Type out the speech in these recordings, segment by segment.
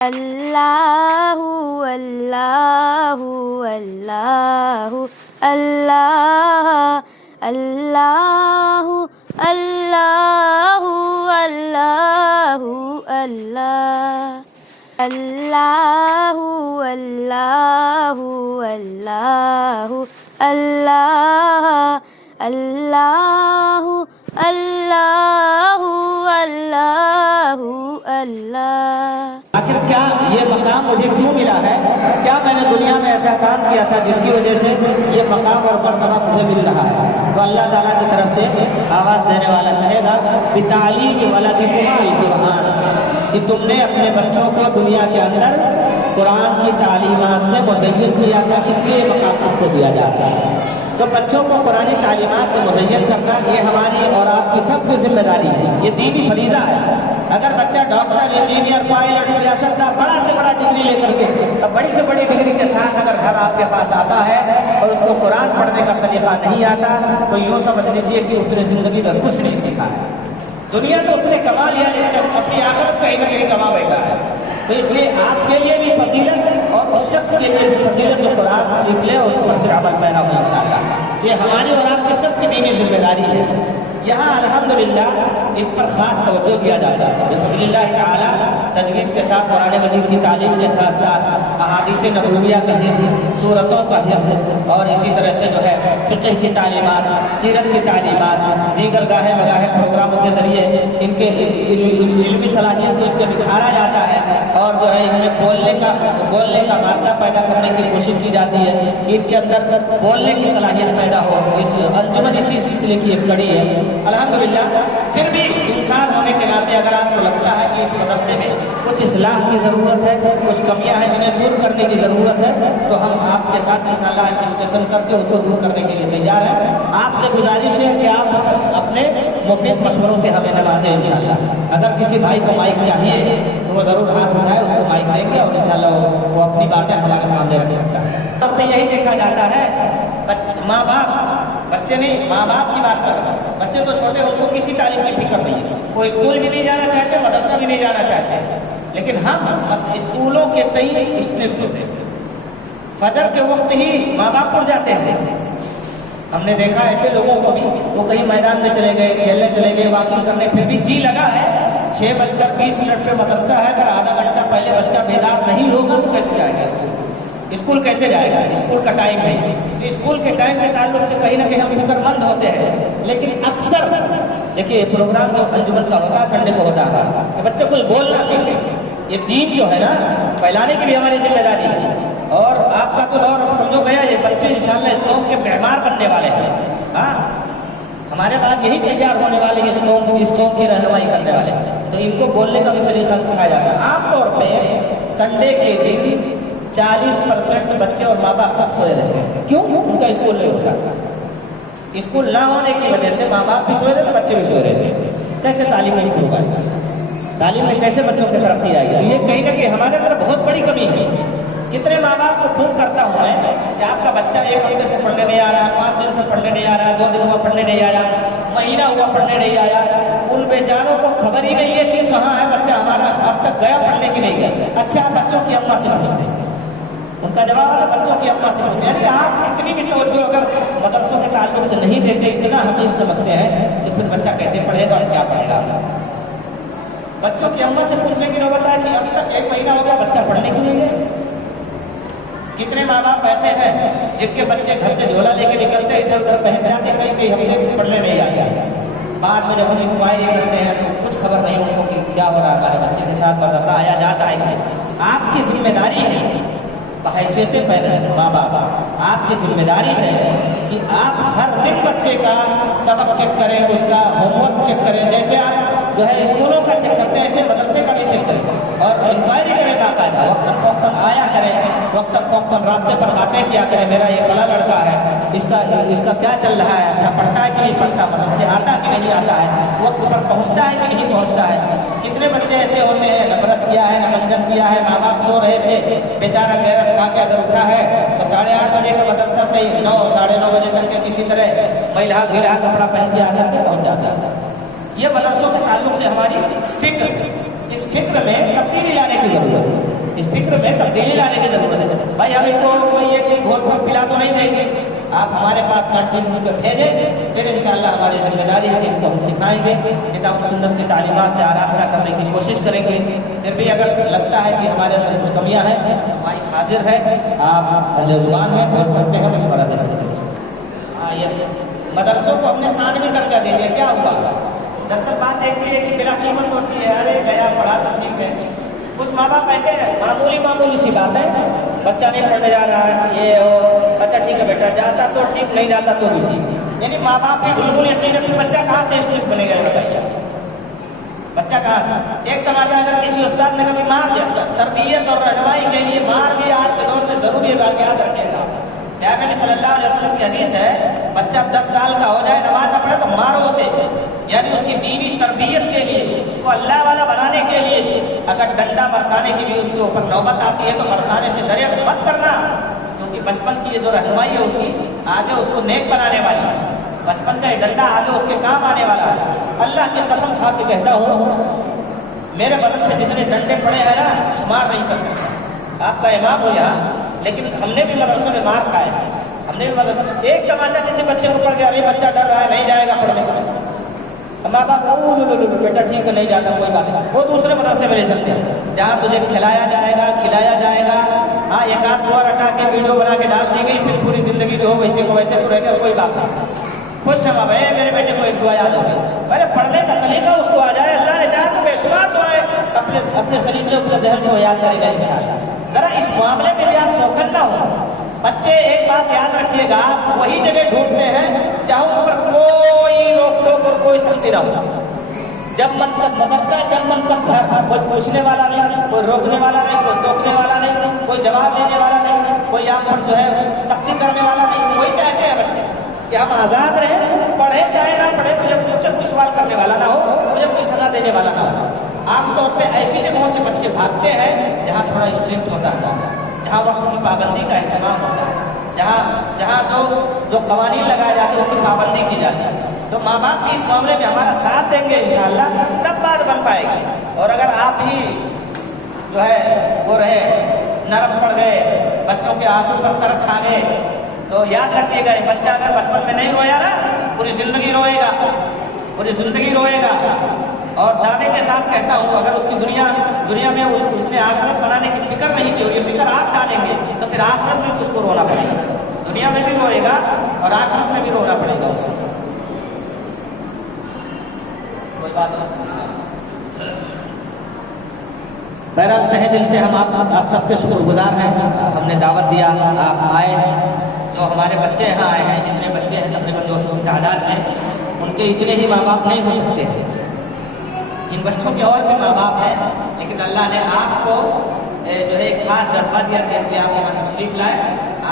اللہ اللہ اللہ اللہ اللہ اللہ اللہ اللہ اللہ اللہ اللہ اللہ اللہ اللہ اللہ اللہ۔ آخر کیا یہ مقام مجھے کیوں ملا ہے؟ کیا میں نے دنیا میں ایسا کام کیا تھا جس کی وجہ سے یہ مقام اور مرتبہ مجھے مل رہا ہے؟ تو اللہ تعالیٰ کی طرف سے آواز دینے والا کہے گا بتعلیم ولدکم القرآن، کہ تم نے اپنے بچوں کو دنیا کے اندر قرآن کی تعلیمات سے مزین کیا تھا، اس لیے مقام تم کو دیا جاتا ہے۔ تو بچوں کو قرآن تعلیمات سے مزین کرنا یہ ہماری اور آپ کی سب کی ذمہ داری ہے، یہ دینی فریضہ ہے۔ اگر بچہ ڈاکٹر، انجینئر، پائلٹ، سیاست کا بڑا سے بڑا ڈگری لے کر کے بڑی سے بڑی ڈگری کے ساتھ اگر گھر آپ کے پاس آتا ہے اور اس کو قرآن پڑھنے کا سلیقہ نہیں آتا تو یوں سمجھ لیجیے کہ اس نے زندگی میں کچھ نہیں سیکھا ہے۔ دنیا تو اس نے کما لیا لیکن اپنی آخرت کہیں نہ کہیں کما بیٹھا ہے۔ تو اس لیے آپ کے لیے بھی فضیلت اور اس شخص کے لیے بھی فضیلت جو قرآن سیکھ لے اور اس پر پھر عمل پیرا ہو انشاءاللہ۔ یہ ہماری اور آپ کی سب کی دینی ذمہ داری ہے۔ یہاں الحمدللہ اس پر خاص توجہ دیا جاتا ہے۔ بفضل اللہ تعالیٰ تجوید کے ساتھ قرآن مجید کی تعلیم کے ساتھ ساتھ احادیث نبویہ کا حفظ، سورتوں کا حفظ، اور اسی طرح سے جو ہے فقہ کی تعلیمات، سیرت کی تعلیمات، دیگر گاہے بگاہے پروگراموں کے ذریعے ان کے علمی صلاحیت کو ان کے نکھارا جاتا ہے، اور جو ہے ان میں بولنے کا مادہ پیدا کرنے کی کوشش کی جاتی ہے کہ ان کے اندر بولنے کی صلاحیت پیدا ہو۔ اس انجمن اسی سلسلے کی ایک کڑی ہے الحمدللہ۔ پھر بھی انسان ہونے کے ناطے اگر آپ کو لگتا ہے کہ اس مدرسے میں کچھ اصلاح کی ضرورت ہے، کچھ کمیاں ہیں جنہیں دور کرنے کی ضرورت ہے، تو ہم آپ کے ساتھ انشاءاللہ ڈسکشن کر کے اس کو دور کرنے کے لیے تیار ہیں۔ آپ سے گزارش ہے کہ آپ اپنے مفید مشوروں سے ہمیں نوازیں انشاءاللہ۔ اگر کسی بھائی کو مائک چاہیے تو وہ ضرور ہاتھ اٹھائے، اس کو مائک دیں گے اور انشاءاللہ وہ اپنی باتیں ہمارے سامنے رکھ سکتا ہے۔ اب میں یہی دیکھا جاتا ہے ماں باپ، بچے نہیں، ماں باپ کی بات کر رہے ہیں۔ بچے تو چھوٹے، ان کو کسی تعلیم کی فکر نہیں ہے، وہ اسکول بھی نہیں جانا چاہتے، مدرسہ بھی نہیں جانا چاہتے، لیکن ہم اسکولوں کے تئیں اسٹرکٹ ہوتے ہیں۔ فجر کے وقت ہی ماں باپ اٹھ جاتے ہیں۔ ہم نے دیکھا ایسے لوگوں کو بھی، وہ کہیں میدان میں چلے گئے، کھیلنے چلے گئے، واکنگ کرنے، پھر بھی جی لگا ہے 6:20 پہ مدرسہ ہے، اگر آدھا گھنٹہ پہلے بچہ بیدار نہیں ہوگا تو کیسے جائے گا اسکول؟ کیسے جائے گا؟ اسکول کا ٹائم ہے۔ اسکول کے ٹائم کے تعلق سے کہیں نہ کہیں ہم فکر مند ہوتے ہیں، لیکن اکثر دیکھیے پروگرام جو انجمن کا ہوتا ہے سنڈے کو ہوتا ہے کہ بچے کچھ بولنا سیکھیں۔ یہ دین جو ہے نا پھیلانے کی بھی ہماری ذمہ داری ہے، اور آپ کا تو دور سمجھو گیا، یہ بچے انشاءاللہ اس قوم کے معمار بننے والے ہیں۔ ہاں، ہمارے بعد یہی تیار ہونے والے ہیں، اس قوم کی رہنمائی کرنے والے، تو ان کو بولنے کا بھی سلیقہ سکھایا جاتا ہے۔ عام طور پہ سنڈے کے دن 40% بچے اور ماں باپ سب سوئے رہتے ہیں۔ کیوں؟ ان کا اسکول نہیں ہوتا۔ اسکول نہ ہونے کی وجہ سے ماں باپ بھی سوئے رہتے، بچے بھی سوئے رہتے ہیں۔ کیسے تعلیم نہیں ہوگا؟ تعلیم میں کیسے بچوں کی ترقی آئے گی؟ یہ کہیں نہ کہیں ہمارے اندر بہت بڑی کمی ہے۔ کتنے ماں باپ کو فون کرتا ہوں میں کہ آپ کا بچہ 1 ہفتے سے پڑھنے نہیں آ رہا، 5 دن سے پڑھنے نہیں آ رہا، 2 دن ہوا پڑھنے نہیں آیا، مہینہ ہوا پڑھنے نہیں آیا۔ ان بیچاروں کو خبر ہی نہیں ہے کہ کہاں ہے بچہ ہمارا، اب تک گیا پڑھنے کی نہیں گیا۔ اچھا، بچوں کی اماں سے پوچھتے ہیں، ان کا جواب ہے بچوں کی اماں سے پوچھتے ہیں۔ یعنی آپ اتنی بھی توجہ اگر مدرسوں کے تعلق سے نہیں دیتے، اتنا حقیق سمجھتے ہیں، تو پھر بچہ کیسے پڑھے گا اور کیا پڑھے گا؟ بچوں کی اماں سے پوچھنے کی نوبت ہے کہ اب تک 1 مہینہ ہو گیا بچہ پڑھنے کیوں نہیں ہے؟ کتنے ماں باپ ایسے ہیں جن کے بچے گھر سے جھولا لے کے نکلتے ادھر ادھر بہن جاتے، کئی ہفتے بھی پڑھنے نہیں آتے، بعد میں جب ہم انکوائری کرتے ہیں تو کچھ خبر نہیں ان کو کہ کیا ہو رہا ہے ہمارے بچے کے ساتھ، مدرسہ آیا جاتا ہے۔ آپ کی ذمہ داری ہے بحیثیت پیرنٹ، ماں باپ، آپ کی ذمہ داری ہے کہ آپ ہر دن بچے کا سبق چیک کریں، اس کا ہوم ورک چیک کریں، جیسے آپ جو ہے اسکولوں کا چیک کرتے ہیں ایسے مدرسے کا بھی چیک کریں، اور انکوائری کریں باقاعدہ، وقتاً آیا کریں، وقتاً رابطے پر باتیں کیا کریں، میرا یہ فلاں لڑکا ہے، اس کا کیا چل رہا ہے، اچھا پڑھتا ہے کہ نہیں پڑھتا، مدرسے آتا کہ نہیں آتا ہے، وقت پر پہنچتا ہے کہ نہیں پہنچتا ہے۔ کتنے بچے ایسے ہوتے ہیں نہ برش کیا ہے، نہ منجن کیا ہے، ماں باپ سو رہے تھے، بیچارہ غیرت کھا کے اگر اٹھا ہے تو 8:30 بجے کا مدرسہ سے 9 ساڑھے 9 بجے تک کے کسی طرح مہیلا گھیلا کپڑا پہن کے آ کر کے پہنچ جاتا ہے۔ یہ مدرسوں کے تعلق سے ہماری فکر، اس فکر میں تبدیلی لانے کی ضرورت ہے۔ इस फिक्र में तब्दीली लाने की जरूरत है। भाई हम इनको कोई एक घोल पर पिला तो नहीं देंगे, आप हमारे पास कंटिन्यू को भेजें, फिर इंशाअल्लाह हमारी जिम्मेदारी है कि इनको हम सिखाएंगे, किताब सुन्नत की तालीमात से आरास्ता करने की कोशिश करेंगे। फिर भी अगर लगता है कि हमारे अंदर कुछ कमियाँ हैं तो भाई हाजिर है, आप अहले ज़ुबान में बोल सकते हैं, मशवरा दे सकते हैं। हाँ यस, मदरसों को हमने सानवी दर्जा दे दिया, क्या हुआ? दरअसल बात एक भी है कि बिला कीमत होती है, अरे गया पढ़ा तो ठीक है। कुछ माँ बाप ऐसे हैं, मामूली सी बात है, बच्चा नहीं पढ़ने जा रहा है, ये हो, अच्छा ठीक है बेटा, जाता तो ठीक, नहीं जाता तो भी ठीक। यानी माँ बाप भी बिल्कुल यकीन है, बच्चा कहाँ से स्ट्रिक्ट बनेगा बताइए? बच्चा कहाँ? एक तमाचा अगर किसी उस्ताद ने कभी मार दिया, तरबियत और रहनुमाई के लिए मार भी आज के दौर में जरूरी है, बात याद रखिएगा। प्यारे नबी सल्लल्लाहु अलैहि वसल्लम की हदीस है, बच्चा 10 साल का हो जाए, नमाज न पढ़े तो मारो उसे। यानी उसकी दीनी तरबियत के लिए, उसको अल्लाह वाला बनाने के लिए अगर डंडा बरसाने की भी उसके ऊपर नौबत आती है तो बरसाने से दरिया मत करना, क्योंकि बचपन की ये जो रहनुमाई है उसकी आगे उसको नेक बनाने वाली है। बचपन का ये डंडा आगे उसके काम आने वाला है। अल्लाह की कसम खा के कहता हूँ, मेरे बदन में जितने डंडे पड़े हैं ना, शुमार नहीं कर सकता। आपका इमाम हो यहाँ, लेकिन हमने भी मदरसे में मार खाए, हमने भी एक तमाचा किसी बच्चे को पड़ गया, अरे बच्चा डर रहा है, नहीं जाएगा पढ़ने को, माँ बाप बेटा ठीक है नहीं जाता कोई बात नहीं, वो दूसरे मदरसे में ले चलते हैं जहाँ तुझे खिलाया जाएगा, खिलाया जाएगा। हाँ एक आध दुआ रटा के वीडियो बना के डाल दी गई, फिर पूरी जिंदगी जो हो वैसे को वैसे तो रहेगा, कोई बात नहीं। खुश है भाई, मेरे बेटे को एक दुआ याद होगी, पहले पढ़ने का सलीका उसको आ जाए, अल्लाह ने चाहा तो बेशुमार दुआएं अपने सलीके अपने जहन से याद करेगा इंशाअल्लाह। जरा इस मामले में भी आप चौकन ना हो। बच्चे एक बात याद रखिएगा, वही जगह ढूंढते हैं जहाँ उन पर कोई रोक टोक और कोई सख्ती ना हो। जब मन तक मदरसा, जब मन तक घर, कोई पूछने वाला नहीं, कोई रोकने वाला नहीं, कोई टोकने वाला नहीं, कोई जवाब देने वाला नहीं, कोई आप पर जो है सख्ती करने वाला नहीं। वही चाहते हैं बच्चे कि हम आज़ाद रहें, पढ़े चाहे ना पढ़े, मुझसे कोई सवाल करने वाला ना हो, मुझे कोई सजा देने वाला ना हो। आमतौर पर ऐसी जगहों से बच्चे भागते हैं जहाँ थोड़ा स्ट्रिक्ट होता है, जहाँ वक्त की पाबंदी का एहतमाम होता है, जहाँ जो कवानीन लगाए जाते हैं उसकी पाबंदी की जाती है। तो माँ बाप भी इस मामले में हमारा साथ देंगे इंशाअल्लाह, तब बात बन पाएगी। और अगर आप ही जो है वो रहे नरम पड़ गए, बच्चों के आंसू पर तरस खा गए, तो याद रखिएगा ये बच्चा अगर बचपन में नहीं रोया ना, पूरी जिंदगी रोएगा, पूरी जिंदगी रोएगा। और दावे के साथ कहता हूँ, अगर उसकी दुनिया में उसने आखिरत बनाने की फिक्र नहीं की और ये फिक्र आप डालेंगे तो फिर आखिरत में भी उसको रोना पड़ेगा, दुनिया में भी रोएगा और आखिरत में भी रोना पड़ेगा उसको। कोई बात नहीं, बहरहाल तहे दिल से हम आप सबके शुक्रगुजार हैं, हमने दावत दिया, आप आए। जो हमारे बच्चे यहाँ आए हैं, जितने बच्चे हैं तकरीबन 200 की तादाद में, उनके इतने ही माँ बाप नहीं हो सकते हैं। इन बच्चों के और भी माँ बाप हैं, लेकिन अल्लाह ने आपको जो है एक खास जज्बा दिया कि इसलिए आप यहाँ तशरीफ़ लाए।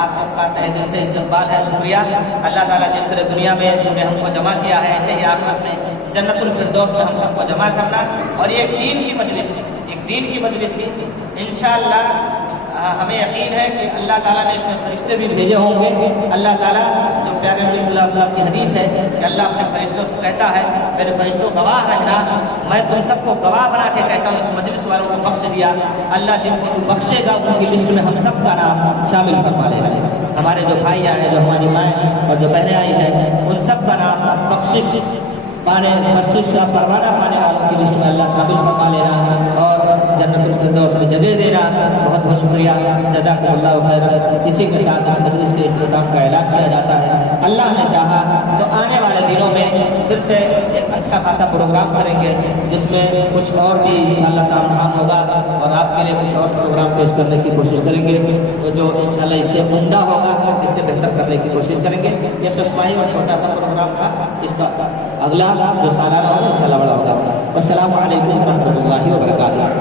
आप सबका तहे दिल से इस्तक़बाल है, शुक्रिया। अल्लाह ताला जिस तरह दुनिया में जो हमको जमा किया है, ऐसे ही आखिरत में जन्नतुल फिरदौस में हम सबको जमा करना। और ये एक दीन की मजलिस थी, एक दीन की मजलिस थी। इंशाअल्लाह हमें यकीन है कि अल्लाह ताला ने इसमें फरिश्ते भी भेजे होंगे। अल्लाह ताला जो प्यारे नबी सल्लल्लाहु अलैहि वसल्लम की हदीस है कि अल्लाह अपने फरिश्तों से कहता है, मेरे फरिश्तों गवाह रहना, मैं तुम सबको गवाह बना के कहता हूँ, इस मजलिस वालों को बख्श दिया। अल्लाह जिनको बख्शेगा उनकी लिस्ट में हम सब का नाम शामिल फरमा लेगा। हमारे जो भाई आए हैं, जो हमारी माएँ और जो बहनें आई हैं, उन सब का नाम बख्शिश का परवाना पाने वालों की लिस्ट में अल्लाह शामिल फरमा लेना और जन्नतुल फिरदौस में जगह देना। बहुत बहुत शुक्रिया, जज़ाकल्लाहु खैरन। इसी के साथ इस मजलिस के इख्तिताम का ऐलान किया जाता है। अल्लाह ने चाहा तो आने वाले दिनों में फिर से एक अच्छा खासा प्रोग्राम करेंगे, जिसमें कुछ और भी इंशाअल्लाह काम धाम होगा और आपके लिए कुछ और प्रोग्राम पेश करने की कोशिश करेंगे, तो जो इंशाअल्लाह इससे उम्दा होगा, इससे बेहतर करने की कोशिश करेंगे। ये सस्माही और छोटा सा प्रोग्राम था, इसका अगला जो सालाना होगा इंशाअल्लाह बड़ा होगा। अस्सलामु अलैकुम व रहमतुल्लाहि व बरकातुहू।